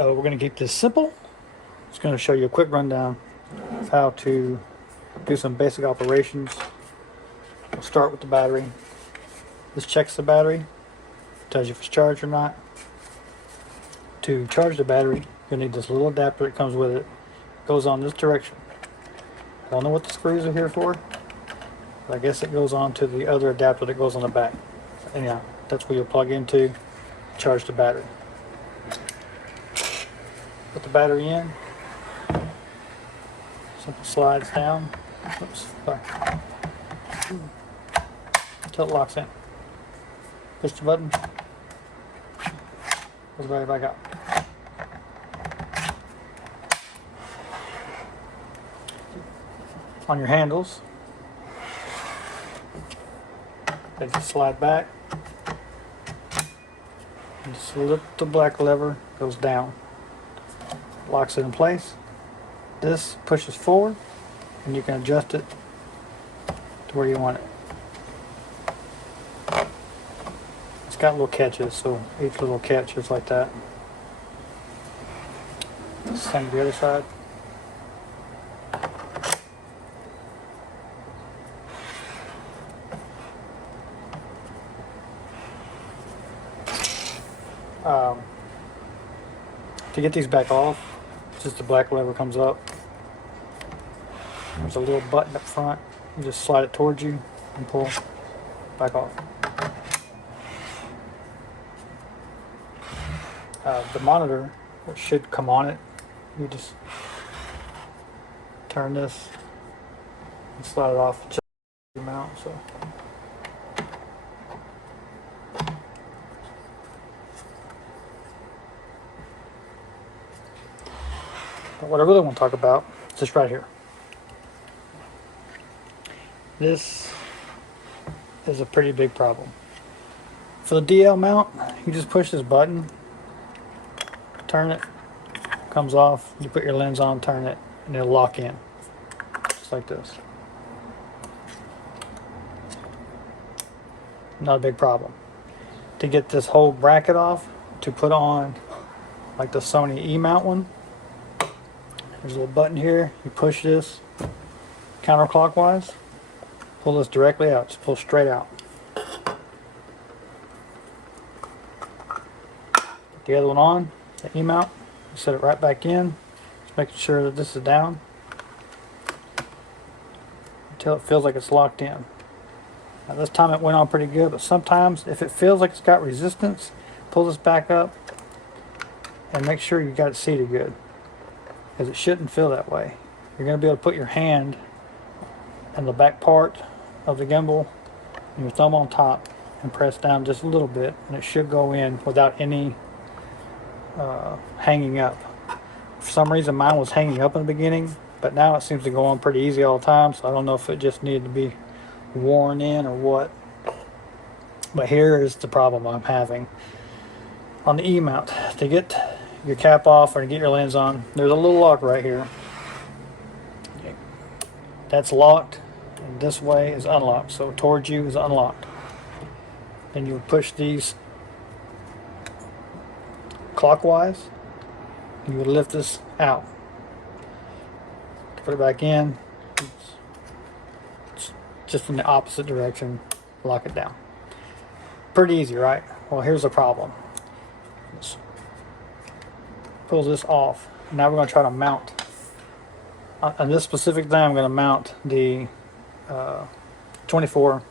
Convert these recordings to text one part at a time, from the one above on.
So we're going to keep this simple. Just going to show you a quick rundown of how to do some basic operations. We'll start with the battery. This checks the battery, tells you if it's charged or not. To charge the battery, you'll need this little adapter that comes with it. It goes on this direction. I don't know what the screws are here for, but I guess it goes on to the other adapter that goes on the back. Anyhow, that's where you'll plug into, charge the battery. Put the battery in. Simple slides down. Oops, sorry. Until it locks in. Push the button. Goes right back out. On your handles, they just slide back. And just lift the black lever, goes down. Locks it in place. This pushes forward, and you can adjust it to where you want it. It's got little catches, so each little catch is like that. Same to the other side. To get these back off, just the black lever comes up. There's a little button up front. You just slide it towards you and pull back off. The monitor, which should come on it, you just turn this and slide it off. Just mount. So. But what I really want to talk about is this right here. This is a pretty big problem. For the DL mount, you just push this button, turn it, comes off, you put your lens on, turn it, and it'll lock in. Just like this. Not a big problem. To get this whole bracket off, to put on like the Sony E-mount one, there's a little button here. You push this counterclockwise. Pull this directly out. Just pull straight out. Put the other one on, the E-mount. Set it right back in. Just making sure that this is down until it feels like it's locked in. Now this time it went on pretty good, but sometimes if it feels like it's got resistance, pull this back up and make sure you got it seated good. Because it shouldn't feel that way. You're going to be able to put your hand in the back part of the gimbal and your thumb on top and press down just a little bit, and it should go in without any hanging up. For some reason mine was hanging up in the beginning, but now it seems to go on pretty easy all the time, so I don't know if it just needed to be worn in or what. But here is the problem I'm having. On the E-mount, to get your cap off or to get your lens on, there's a little lock right here. That's locked, and this way is unlocked. So towards you is unlocked. Then you would push these clockwise, and you would lift this out. Put it back in. It's just in the opposite direction. Lock it down. Pretty easy, right? Well, here's the problem. Pull this off. Now we're going to try to mount. On this specific thing, I'm going to mount the 24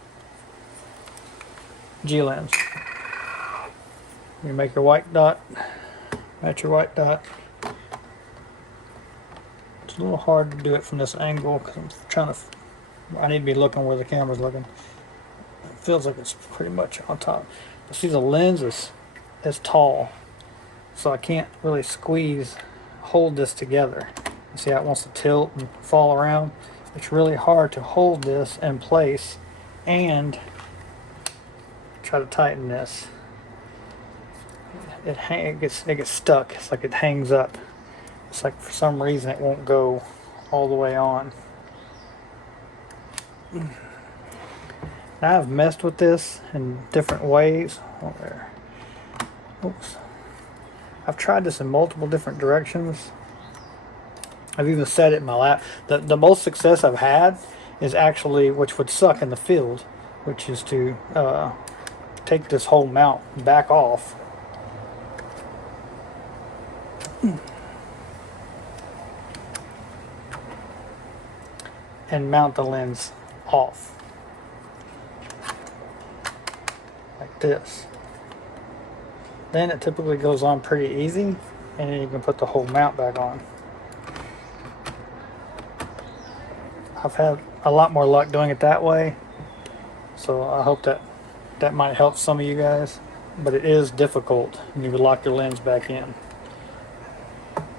G lens. You make your white dot, match your white dot. It's a little hard to do it from this angle because I'm trying to. I need to be looking where the camera's looking. It feels like it's pretty much on top. But see, the lens is tall, so I can't really hold this together. You see how it wants to tilt and fall around? It's really hard to hold this in place and try to tighten this. It gets stuck. It's like it hangs up. It's like for some reason it won't go all the way on. Now I've messed with this in different ways. Oh, there. Oops. I've tried this in multiple different directions. I've even set it in my lap. The most success I've had is actually, which would suck in the field, which is to take this whole mount back off. And mount the lens off. Like this. Then it typically goes on pretty easy, and then you can put the whole mount back on. I've had a lot more luck doing it that way, so I hope that might help some of you guys, but it is difficult when you lock your lens back in.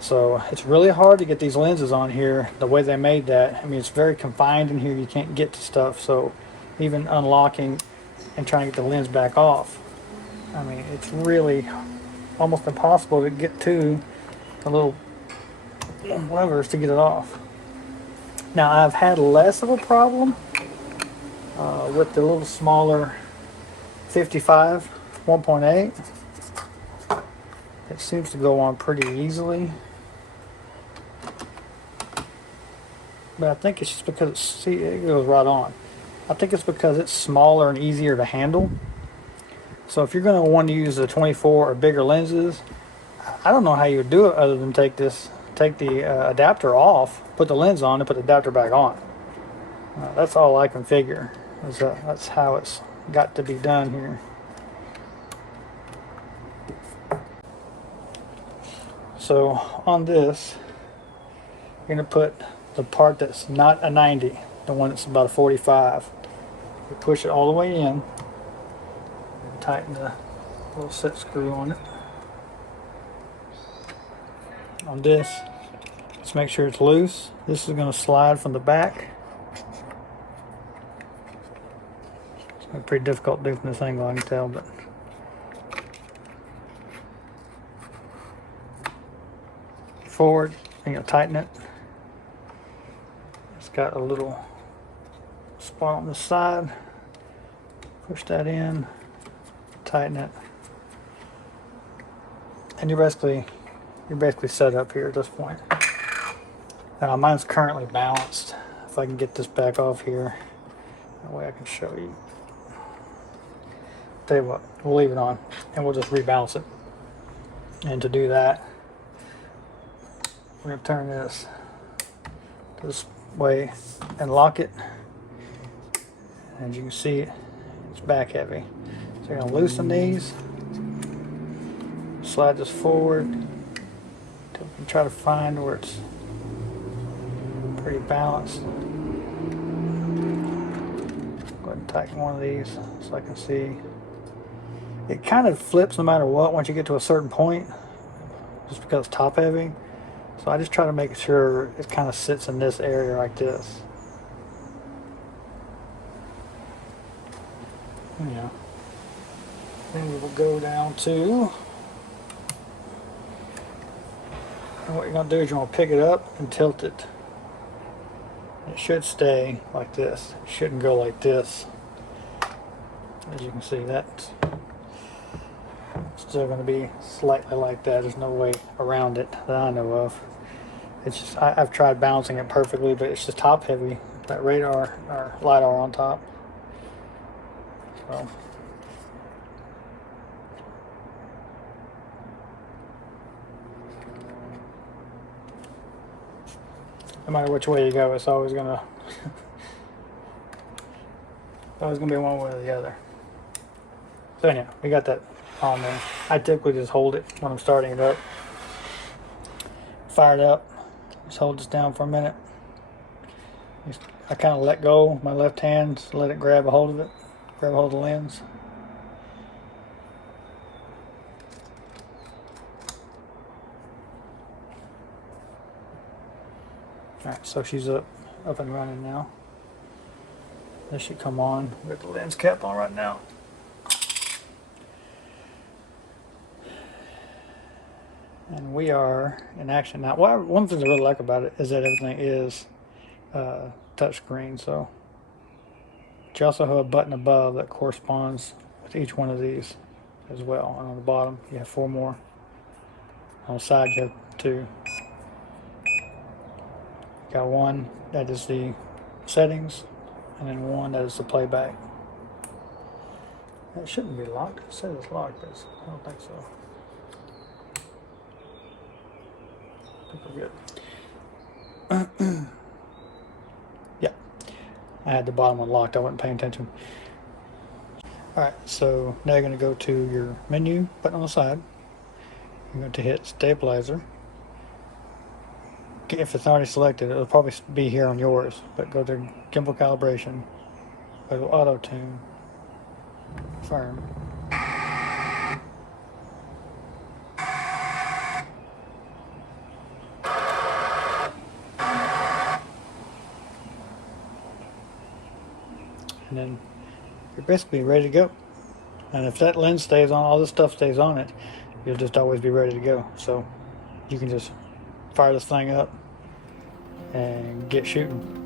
So it's really hard to get these lenses on here the way they made that. I mean, it's very confined in here, you can't get to stuff, so even unlocking and trying to get the lens back off, I mean, it's really almost impossible to get to the little levers to get it off. Now, I've had less of a problem with the little smaller 55 1.8. It seems to go on pretty easily. But I think it's just because see, it goes right on. I think it's because it's smaller and easier to handle. So if you're going to want to use the 24 or bigger lenses, I don't know how you would do it other than take the adapter off, put the lens on, and put the adapter back on. That's all I can figure. That's how it's got to be done here. So on this, you're going to put the part that's not a 90, the one that's about a 45. You push it all the way in, tighten the little set screw on it. On this, let's make sure it's loose. This is going to slide from the back. It's pretty difficult to do from this angle, I can tell, but forward, and you'll tighten it. It's got a little spot on the side. Push that in, tighten it, and you're basically set up here at this point. Now mine's currently balanced. If I can get this back off here, that way I can show you. Tell you what, we'll leave it on and we'll just rebalance it. And to do that, we're going to turn this way and lock it. As you can see, it's back heavy. So you're going to loosen these, slide this forward, till we can try to find where it's pretty balanced. Go ahead and tighten one of these so I can see. It kind of flips no matter what once you get to a certain point, just because it's top heavy. So I just try to make sure it kind of sits in this area like this. Yeah. Then we will go down to, and what you're going to do is you're going to pick it up and tilt it. It should stay like this. It shouldn't go like this. As you can see, that's still going to be slightly like that. There's no way around it that I know of. It's just, I've tried balancing it perfectly, but it's just top heavy. That radar or LiDAR on top. So no matter which way you go, it's always gonna be one way or the other. So anyhow, we got that on there. I typically just hold it when I'm starting it up. Fire it up. Just hold this down for a minute. I kind of let go my left hand, to let it grab a hold of it, grab a hold of the lens. Alright, so she's up and running now. This should come on. We've got the lens cap on right now. And we are in action now. Well, one thing I really like about it is that everything is touchscreen. So, but you also have a button above that corresponds with each one of these as well. And on the bottom, you have 4 more. On the side you have two. Got one that is the settings, and then one that is the playback. It shouldn't be locked. It says it's locked, but I don't think so. I think we're good. Yeah, I had the bottom one locked. I wasn't paying attention. Alright, so now you're going to go to your menu button on the side. You're going to hit stabilizer. If it's not already selected, it'll probably be here on yours, but go to gimbal calibration, go to auto tune, firm. And then you're basically ready to go. And if that lens stays on, all this stuff stays on it, you'll just always be ready to go. So you can just fire this thing up and get shooting.